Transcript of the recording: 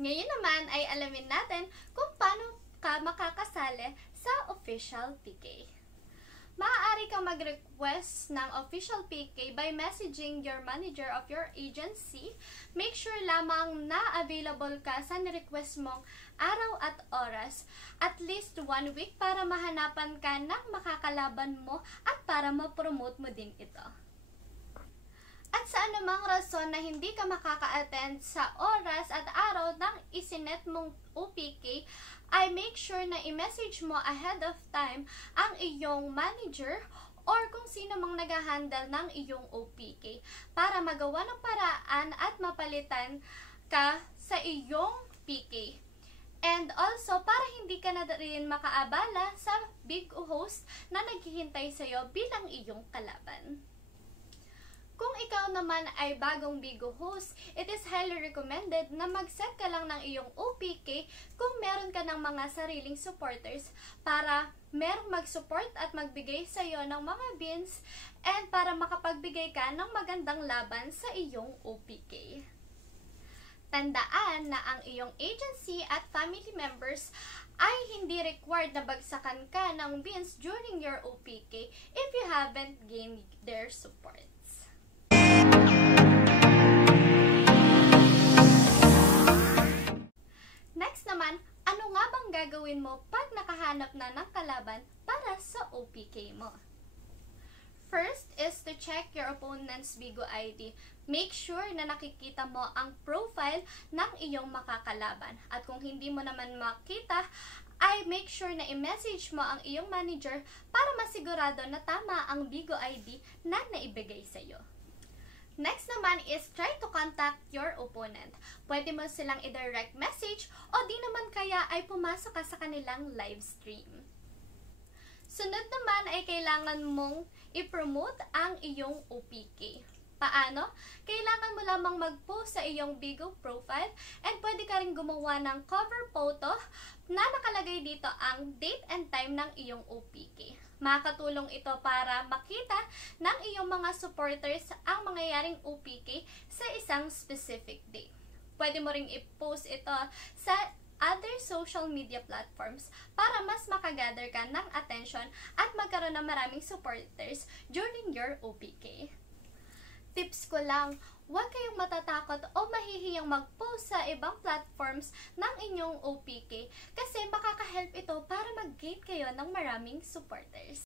Ngayon naman ay alamin natin kung paano ka makakasali sa official PK. Maaari kang mag-request ng official PK by messaging your manager of your agency. Make sure lamang na available ka sa request mong araw at oras, at least 1 week para mahanapan ka ng makakalaban mo at para ma-promote mo din ito. At sa anumang rason na hindi ka makaka-attend sa oras at araw ng isinet mong OPK, ay make sure na i-message mo ahead of time ang iyong manager or kung sino mang nag-handle ng iyong OPK para magawa ng paraan at mapalitan ka sa iyong PK. And also, para hindi ka na rin makaabala sa big host na naghihintay sa iyo bilang iyong kalaban. Kung ikaw naman ay bagong Bigo host, it is highly recommended na mag-set ka lang ng iyong OPK kung meron ka ng mga sariling supporters para merong mag-support at magbigay sa iyo ng mga beans and para makapagbigay ka ng magandang laban sa iyong OPK. Tandaan na ang iyong agency at family members ay hindi required na bagsakan ka ng beans during your OPK if you haven't gained their support. Next naman, ano nga bang gagawin mo pag nakahanap na ng kalaban para sa OPK mo? First is to check your opponent's Bigo ID. Make sure na nakikita mo ang profile ng iyong makakalaban. At kung hindi mo naman makita, ay make sure na i-message mo ang iyong manager para masigurado na tama ang Bigo ID na naibigay sa iyo. Next naman is try to contact your opponent. Pwede mo silang i-direct message o di naman kaya ay pumasok ka sa kanilang live stream. Sunod naman ay kailangan mong i-promote ang iyong OPK. Paano? Kailangan mo lamang mag-post sa iyong Bigo profile and pwede ka rin gumawa ng cover photo na nakalagay dito ang date and time ng iyong OPK. Makakatulong ito para makita ng iyong mga supporters ang mangyayaring OPK sa isang specific day. Pwede mo ring i-post ito sa other social media platforms para mas makagather ka ng attention at magkaroon ng maraming supporters during your OPK. Tips ko lang, huwag kayong matatakot o mahihiyang mag-post sa ibang platforms ng inyong OPK kasi makaka-help ito para mag-gain kayo ng maraming supporters.